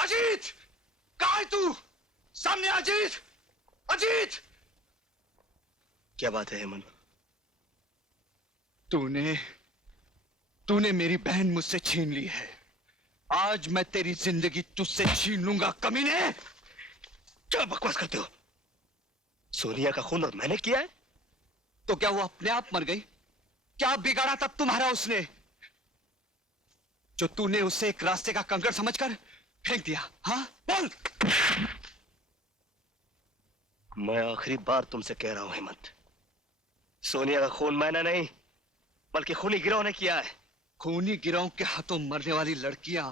अजीत, कहाँ है तू? सामने अजीत! अजीत! क्या बात है हेमंत? तूने मेरी बहन मुझसे छीन ली है। आज मैं तेरी जिंदगी तुझसे छीन लूंगा, कमीने! क्या बकवास करते हो? सोनिया का खून और मैंने किया है? तो क्या वो अपने आप मर गई? क्या बिगाड़ा तब तुम्हारा उसने, जो तूने उसे एक रास्ते का कंकड़ समझकर फेंक दिया? हाँ, बोल। मैं आखिरी बार तुमसे कह रहा हूं हेमंत, सोनिया का खून मैंने नहीं बल्कि खूनी गिरोह ने किया है। खूनी गिरोह के हाथों मरने वाली लड़कियां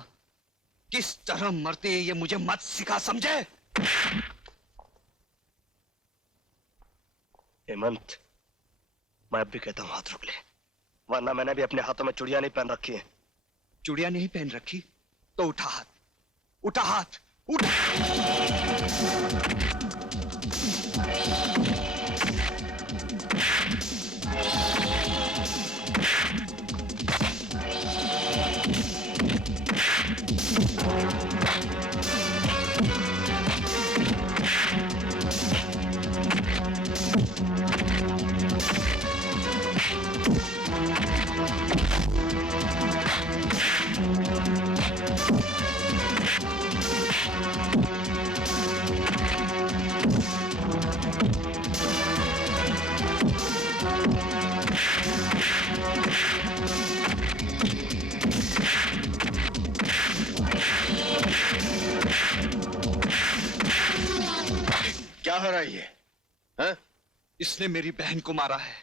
किस तरह मरती है ये मुझे मत सिखा, समझे? हेमंत, मैं अब भी कहता हूं हाथ रोक ले, वरना मैंने भी अपने हाथों में चूड़ियां नहीं पहन रखी है। चूड़ियां नहीं पहन रखी तो उठा हाथ, उठा हाथ, उठा। क्या हो रहा है ये? हाँ? इसने मेरी बहन को मारा है,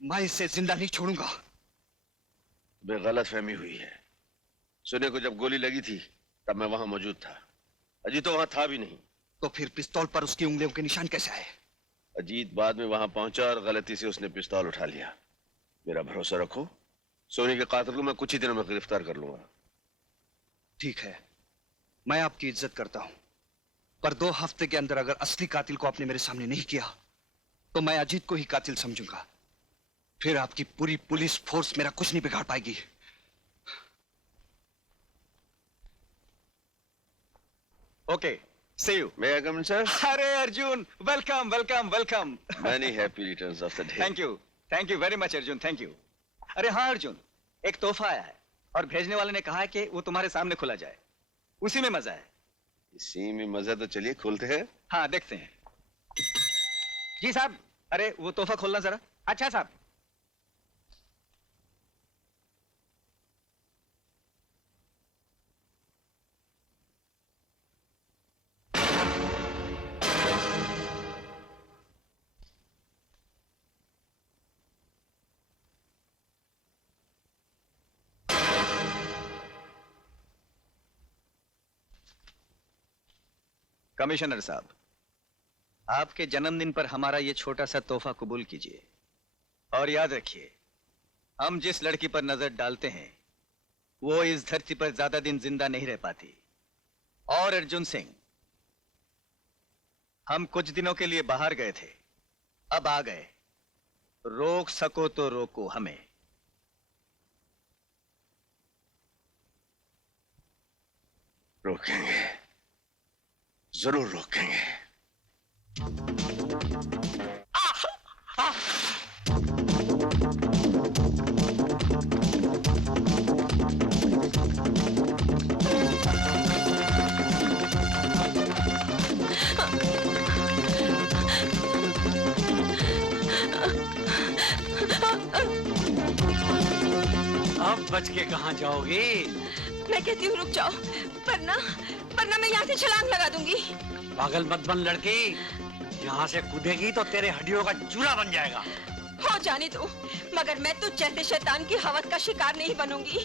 मैं इसे जिंदा नहीं छोड़ूंगा। गलत फहमी हुई है। सुने को जब गोली लगी थी तब मैं वहां मौजूद था, अजीत तो वहां था भी नहीं। तो फिर पिस्तौल पर उसकी उंगलियों के निशान कैसे आए? अजीत बाद में वहां पहुंचा और गलती से उसने पिस्तौल उठा लिया। मेरा भरोसा रखो, सोनी के कातिल को मैं कुछ ही दिनों में गिरफ्तार कर लूंगा। ठीक है, मैं आपकी इज्जत करता हूं, पर 2 हफ्ते के अंदर अगर असली कातिल को आपने मेरे सामने नहीं किया तो मैं अजीत को ही कातिल समझूंगा। फिर आपकी पूरी पुलिस फोर्स मेरा कुछ नहीं बिगाड़ पाएगी। Okay, see you. May I come in sir? अरे Arjun, welcome welcome welcome. Many happy returns of the day. Thank you very much Arjun, thank you. अरे हाँ अर्जुन, एक तोहफा आया है और भेजने वाले ने कहा है कि वो तुम्हारे सामने खुला जाए, उसी में मजा है। इसी में मजा, तो चलिए खोलते हैं। हाँ देखते हैं। जी साहब, अरे वो तोहफा खोलना जरा। अच्छा साहब। कमिश्नर साहब, आपके जन्मदिन पर हमारा ये छोटा सा तोहफा कबूल कीजिए और याद रखिए, हम जिस लड़की पर नजर डालते हैं वो इस धरती पर ज्यादा दिन जिंदा नहीं रह पाती। और अर्जुन सिंह, हम कुछ दिनों के लिए बाहर गए थे, अब आ गए, रोक सको तो रोको हमें। रोकेंगे, जरूर रोकेंगे। अब बच के कहाँ जाओगी? मैं कहती हूँ रुक जाओ, वरना मैं यहाँ से छलांग लगा दूंगी। पागल मत बन लड़की, यहाँ से कूदेगी तो तेरे हड्डियों का चूरा बन जाएगा। हो जाने दो, मगर मैं तो जैसे शैतान की हवस का शिकार नहीं बनूंगी।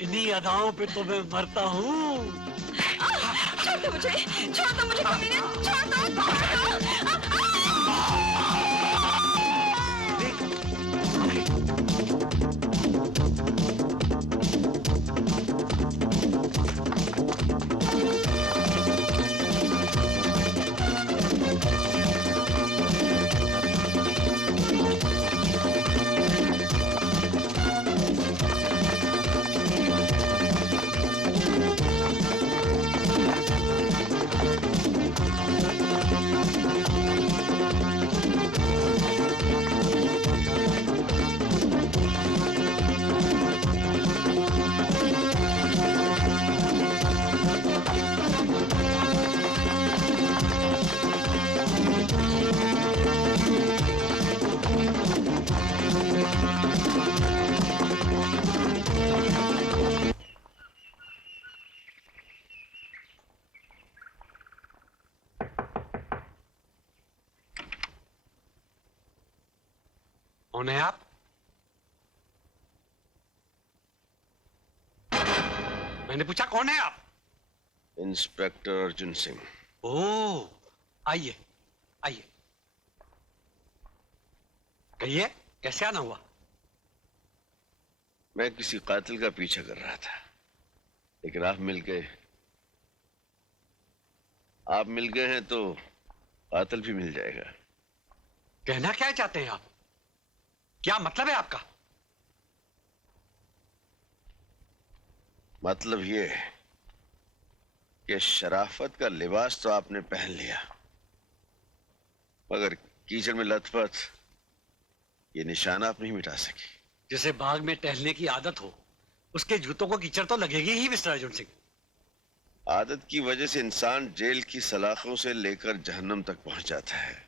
इन्हीं अदाओं पे तो मैं मरता हूँ। छोड़ दो मुझे, कमीने, छोड़ दो। कौन है आप? मैंने पूछा कौन है आप? इंस्पेक्टर अर्जुन सिंह। ओह, आइए आइए। कहिए, कैसे आना हुआ? मैं किसी कातिल का पीछा कर रहा था, लेकिन आप मिल गए। आप मिल गए हैं तो कातिल भी मिल जाएगा। कहना क्या चाहते हैं आप? क्या मतलब है आपका? मतलब ये है कि शराफत का लिबास तो आपने पहन लिया, मगर कीचड़ में लथपथ ये निशान आप नहीं मिटा सकी। जिसे बाग में टहलने की आदत हो, उसके जूतों को कीचड़ तो लगेगी ही मिस्टर अर्जुन सिंह। आदत की वजह से इंसान जेल की सलाखों से लेकर जहन्नम तक पहुंच जाता है।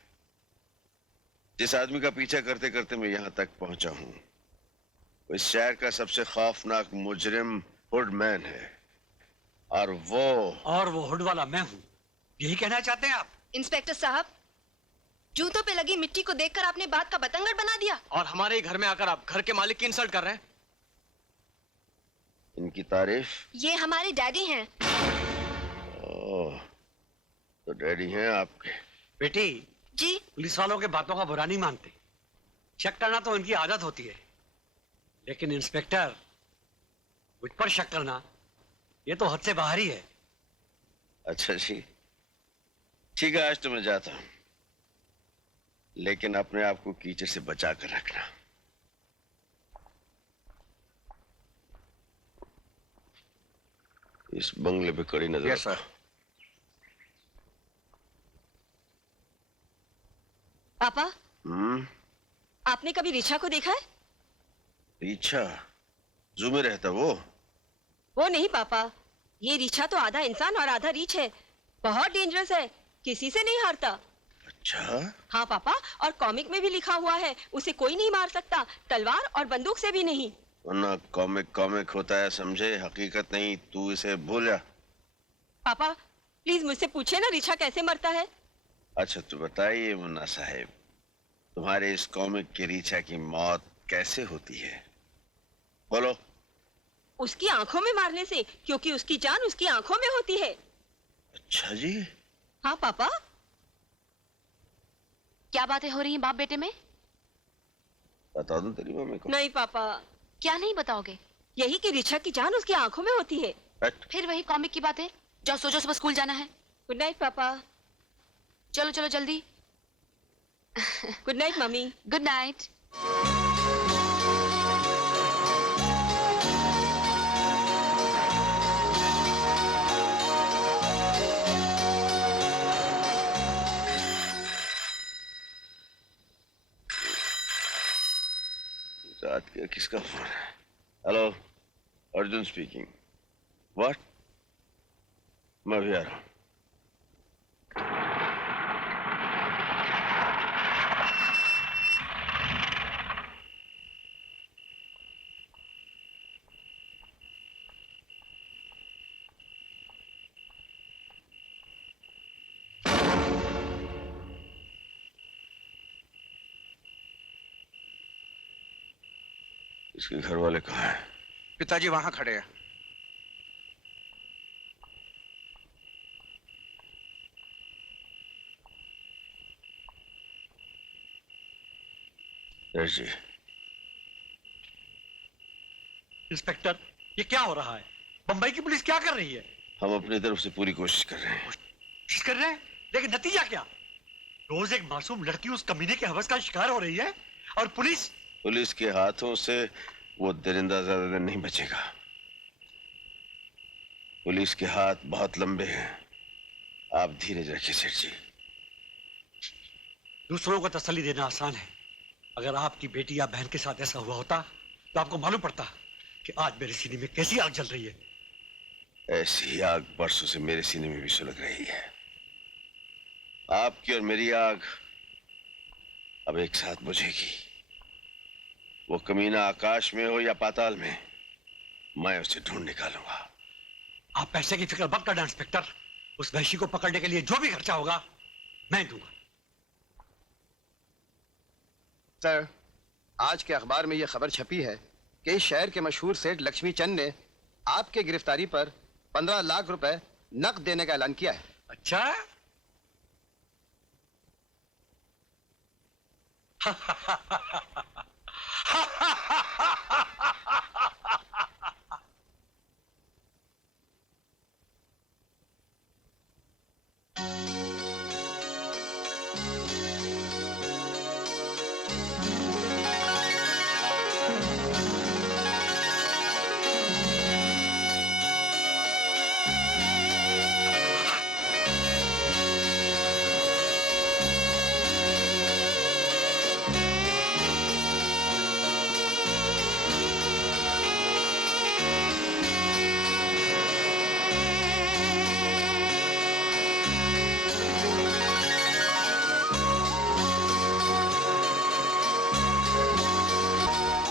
जिस आदमी का पीछा करते करते मैं यहां तक पहुंचा हूं, वो इस शहर का सबसे खौफनाक मुजरिम हुडमैन है, और वो हुड वाला मैं हूं, यही कहना चाहते हैं आप? इंस्पेक्टर साहब, जूतों पे लगी मिट्टी को देखकर आपने बात का बतंगड़ बना दिया। और हमारे ही घर में आकर आप घर के मालिक की इंसल्ट कर रहे हैं। इनकी तारीफ? ये हमारे डैडी हैं। ओह, तो डैडी हैं आपके। बेटी जी। पुलिस वालों के बातों का बुरा नहीं मानते, शक करना तो इनकी आदत होती है, लेकिन इंस्पेक्टर मुझ पर शक करना ये तो हद से बाहर ही है। अच्छा जी, ठीक है, आज तो मैं जाता हूं, लेकिन अपने आप को कीचड़ से बचा कर रखना। इस बंगले पे कड़ी नजर। Yes sir. पापा, आपने कभी रिचा को देखा है? रिचा? जू में रहता वो नहीं पापा, ये रिचा तो आधा इंसान और आधा रीछ है। बहुत डेंजरस है, किसी से नहीं हारता। अच्छा। हाँ पापा, और कॉमिक में भी लिखा हुआ है, उसे कोई नहीं मार सकता, तलवार और बंदूक से भी नहीं। वरना कॉमिक होता है, समझे, हकीकत नहीं। तू इसे भूल जा। पापा प्लीज मुझसे पूछे ना रिचा कैसे मरता है। अच्छा तो बताइए मुन्ना साहब, तुम्हारे इस कॉमिक की रिचा की मौत कैसे होती है? बोलो। उसकी आंखों में मारने से, क्योंकि उसकी जान उसकी आंखों में होती है। अच्छा जी। हाँ पापा। क्या बातें हो रही हैं बाप बेटे में? बता दूं तेरी मम्मी को? नहीं पापा। क्या नहीं बताओगे? यही कि रिचा की जान उसकी आंखों में होती है। फिर वही कॉमिक की बातें। जाओ सो जाओ, सुबह स्कूल जाना है। गुड नाइट पापा। चलो चलो जल्दी। Good night mummy. Good night. रात का किसका फोन है? Hello, Arjun speaking. व्हाट? मैं भी आ रहा हूं। इसके घर वाले कहाँ हैं? पिताजी वहां खड़े हैं। जी। इंस्पेक्टर, ये क्या हो रहा है? बंबई की पुलिस क्या कर रही है? हम अपनी तरफ से पूरी कोशिश कर रहे हैं। कोशिश कर रहे हैं, लेकिन नतीजा क्या? रोज एक मासूम लड़की उस कमीने के हवस का शिकार हो रही है, और पुलिस के हाथों से वो दरिंदा ज्यादा दिन नहीं बचेगा। पुलिस के हाथ बहुत लंबे हैं, आप धीरज रखिए सेठ जी। दूसरों को तसल्ली देना आसान है, अगर आपकी बेटी या बहन के साथ ऐसा हुआ होता तो आपको मालूम पड़ता कि आज मेरे सीने में कैसी आग जल रही है। ऐसी आग बरसों से मेरे सीने में भी सुलग रही है। आपकी और मेरी आग अब एक साथ बुझेगी। वो कमीना आकाश में हो या पाताल में, मैं उसे ढूंढ निकालूंगा। आप पैसे की फिक्र मत करना इंस्पेक्टर, उस वहशी को पकड़ने के लिए जो भी खर्चा होगा मैं दूंगा। सर, आज के अखबार में यह खबर छपी है कि इस शहर के मशहूर सेठ लक्ष्मी चंद ने आपके गिरफ्तारी पर 15 लाख रुपए नकद देने का ऐलान किया है। अच्छा।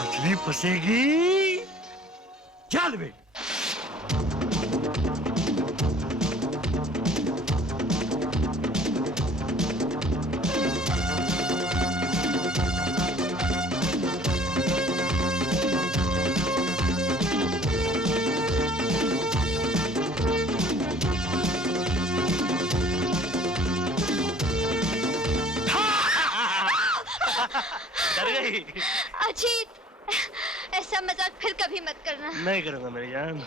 मछली फंसेगी जाल में। डर गई? अजीत, ऐसा मजाक फिर कभी मत करना। नहीं करूंगा मेरी जान।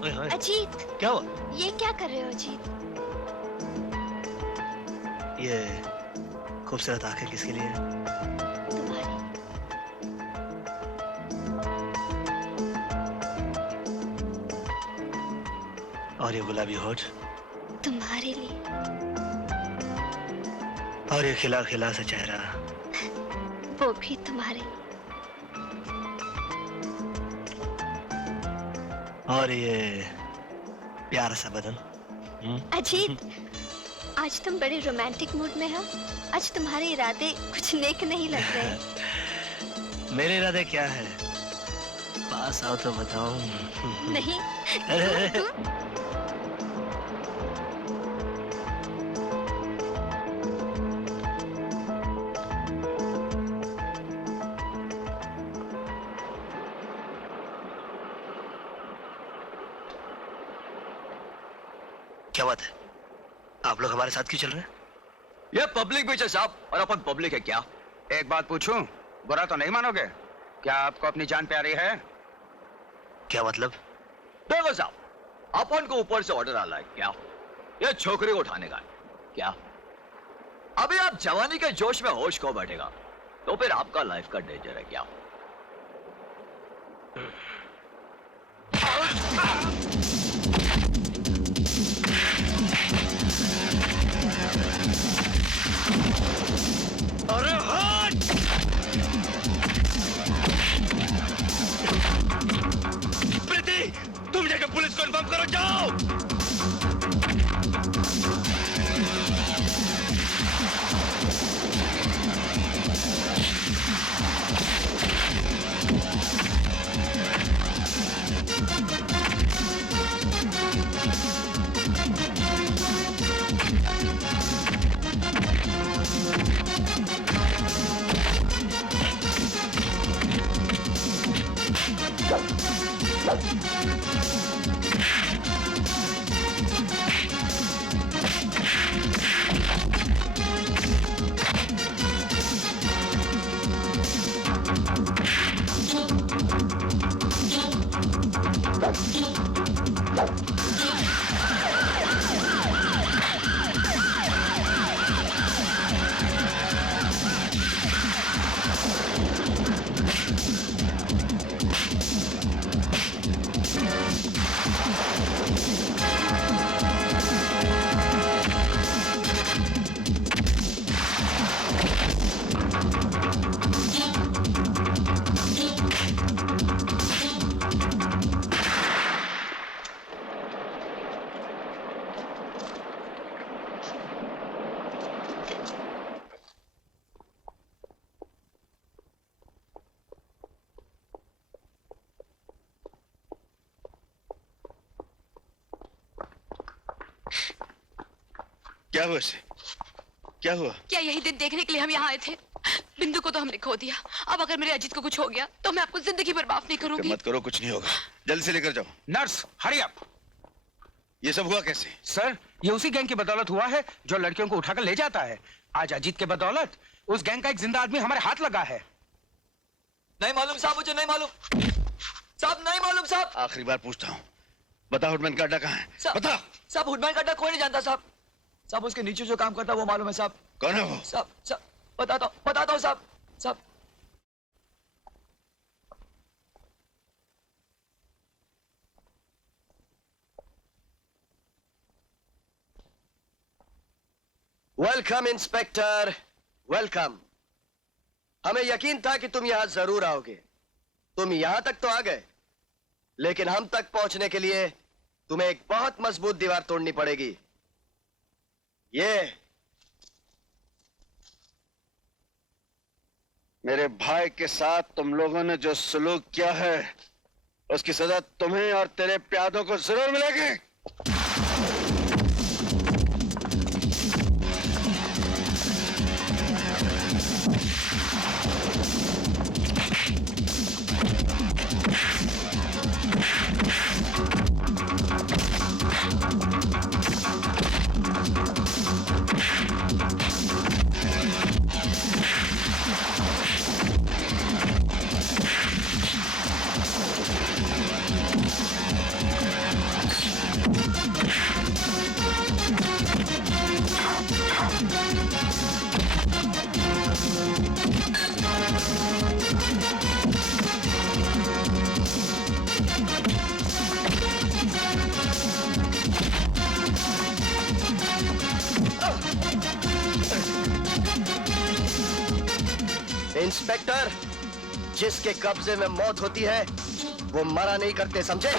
ओए होए, अजीत, क्या हुआ? ये क्या कर रहे हो अजीत? ये खूबसूरत आंखें किसके लिए हैं? तुम्हारी। और ये गुलाबी होठ तुम्हारे लिए। और ये खिला खिला सा चेहरा वो भी तुम्हारे लिए। और ये प्यारा सा बदन। अजीत, आज तुम बड़े रोमांटिक मूड में हो। आज तुम्हारे इरादे कुछ नेक नहीं लग रहे। मेरे इरादे क्या है? पास आओ तो बताऊं। नहीं। तुम क्या बात है? आप लोग हमारे साथ क्यों चल रहे हैं? ये पब्लिक बीच है साहब, और अपन पब्लिक है क्या? एक बात पूछूं, बुरा तो नहीं मानोगे? क्या आपको अपनी जान प्यारी है? क्या मतलब? देखो साहब, अपन को ऊपर से ऑर्डर आ रहा है क्या? ये छोकरी को उठाने का है क्या? अभी आप जवानी के जोश में होश खो बैठेगा तो फिर आपका लाइफ का डेंजर है क्या? अरे हट! प्रीति, तुम जाकर पुलिस को इन्फॉर्म करो, जाओ! क्या हुआ इसे? क्या हुआ? क्या यही दिन देखने के लिए हम यहाँ आए थे? बिंदु को तो हमने खो दिया, अब अगर मेरे अजीत को कुछ हो गया तो मैं आपको जिंदगी भर माफ नहीं करूंगी। मत करो, कुछ नहीं होगा। जल्दी से लेकर जाओ। Nurse, hurry up. ये सब हुआ कैसे? सर, ये उसी गैंग की बदौलत हुआ है जो लड़कियों को उठाकर ले जाता है। आज अजीत के बदौलत उस गैंग का एक जिंदा आदमी हमारे हाथ लगा है। नहीं मालूम साहब, मुझे नहीं मालूम साहब, नहीं मालूम साहब। आखिरी बार पूछता हूँ, बता हुडमैन का अड्डा कहाँ है? बता। साहब हुडमैन का अड्डा कोई नहीं जानता साहब। साहब उसके नीचे जो काम करता है वो मालूम है साहब। कौन है वो? साहब बताता हूँ साहब। साहब वेलकम इंस्पेक्टर, वेलकम। हमें यकीन था कि तुम यहां जरूर आओगे। तुम यहां तक तो आ गए, लेकिन हम तक पहुंचने के लिए तुम्हें एक बहुत मजबूत दीवार तोड़नी पड़ेगी। ये मेरे भाई के साथ तुम लोगों ने जो सलूक किया है, उसकी सजा तुम्हें और तेरे प्यादों को जरूर मिलेगी। इंस्पेक्टर, जिसके कब्जे में मौत होती है वो मरा नहीं करते, समझे?